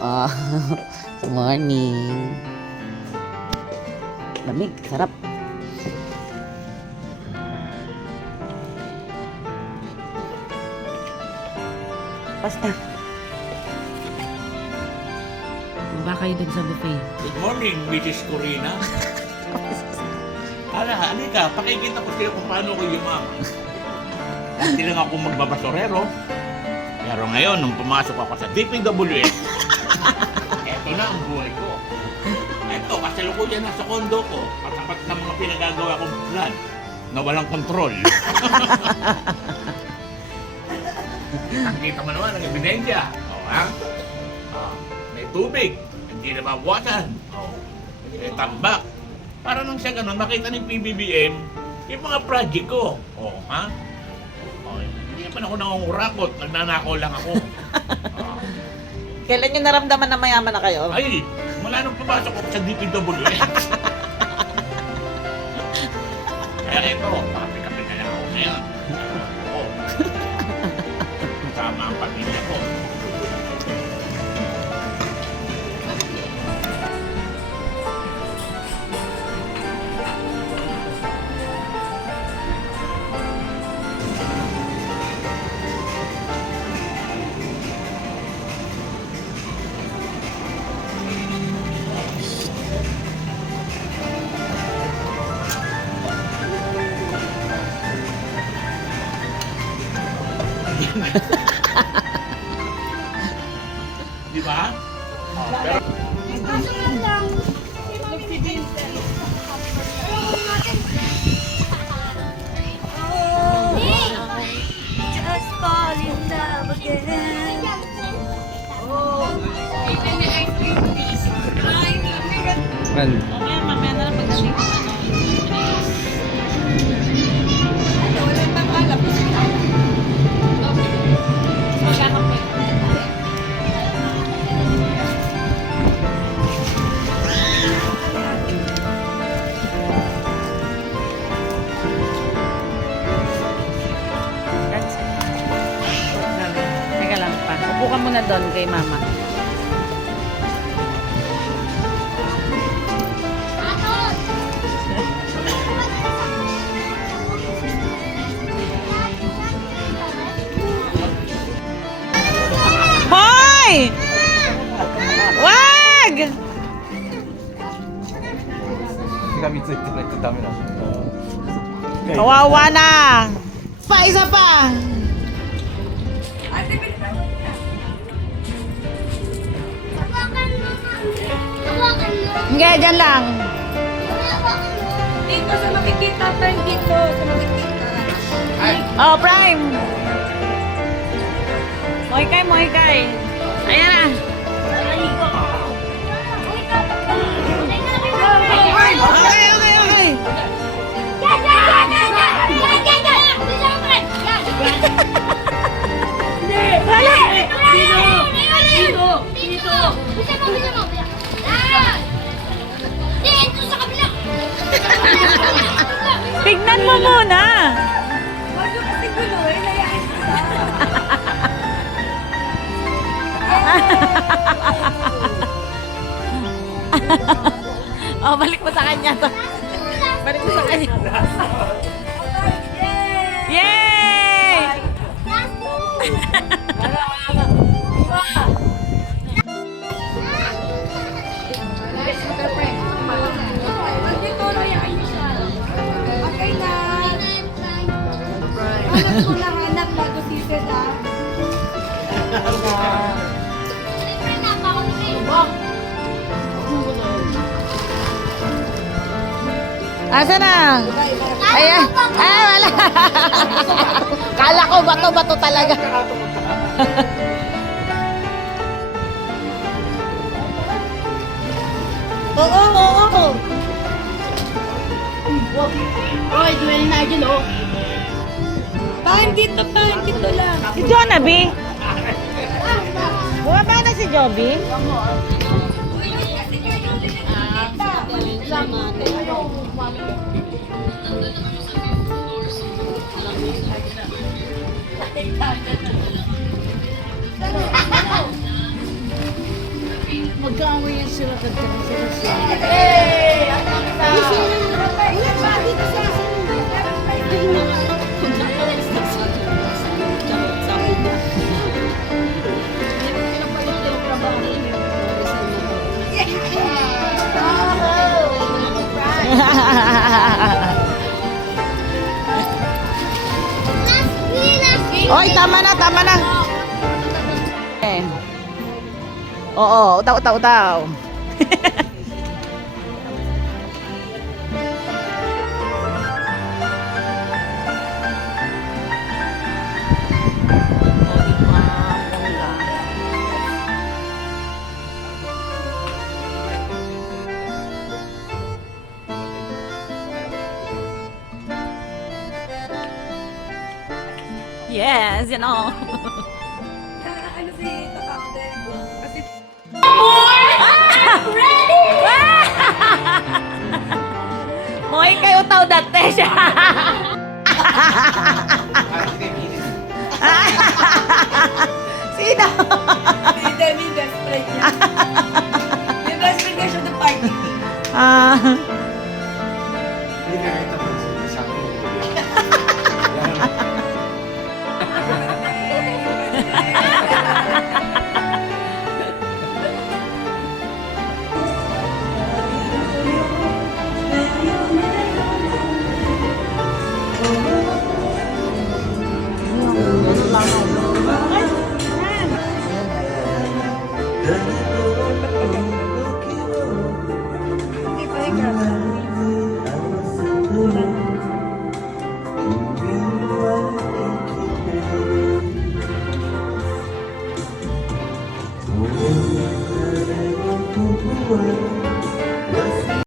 Ah, morning. Lamig, sarap. Basta. Ba kayo dun sa buffet? Good morning, Mrs. Corina. Halika, pakikita ko sa'yo kung paano ko yumaman. Dati lang ako magbabasorero. Pero ngayon, nung pumasok ako sa DPWS, eto na ang buhay ko. Eto, kasalukuyan na sa kondo ko. Patapat sa mga pinagagawa kong plan na walang kontrol. Nakita mo naman ang ebidensya. Ha? May tubig. Hindi na mabuwasan. May tambak. Para nang siya ganun, makita ng PBBM yung mga project ko. Ha? Hindi naman ako nangungurakot. Nagnanakaw lang ako. Kailan nyo naramdaman na mayaman na kayo? Ay, mula nung pumasok ako sa DPWS. Kaya ito, kape-kape na lang ako ngayon. Ako. Kasama ang pamilya ko. Di ba? Pero Just fall in love again. Mamaya na lang pagdating ko Teka lang pa. Upo ka muna doon kay mama. Hoy! Wag! 手紙ついてないとダメなんだ。 Kawawa na! Pa, isa pa! Hindi, dyan lang. Dito sa makikita, turn dito sa makikita. Oh, Prime! Mohikay, mohikay. Ayan na. Okay, okay, okay. Tignan mo muna. Wag yung kasi gulo eh, nayain kita. Oh, balik mo sa kanya to. Balik mo sa kanya. Yay! Wag dito, nayain siya. Okay na. Hanap ko lang, hanap bago season ah. Asa na? Ayan. Ay, wala. Kala ko bato-bato talaga. Oo, oo, oo. Oy, duwelin na dyan oh. Pahin dito lang. Si Jonaby? Bumaba na si Joby? Magkaaway yan sila kagkara sila sila. Hey! Ang isa! Oy, tama na, tama na. Eh. Oo, utaw, utaw, utaw. Yes, you know. Ano si Tatante? Kasi Hoy, kayo tao dati siya. Sino? si Demi best friend niya. Yung best friend niya siya ng party. Ah, Hindi na kita pa sa akin. Hindi pa ikaw. Thank you.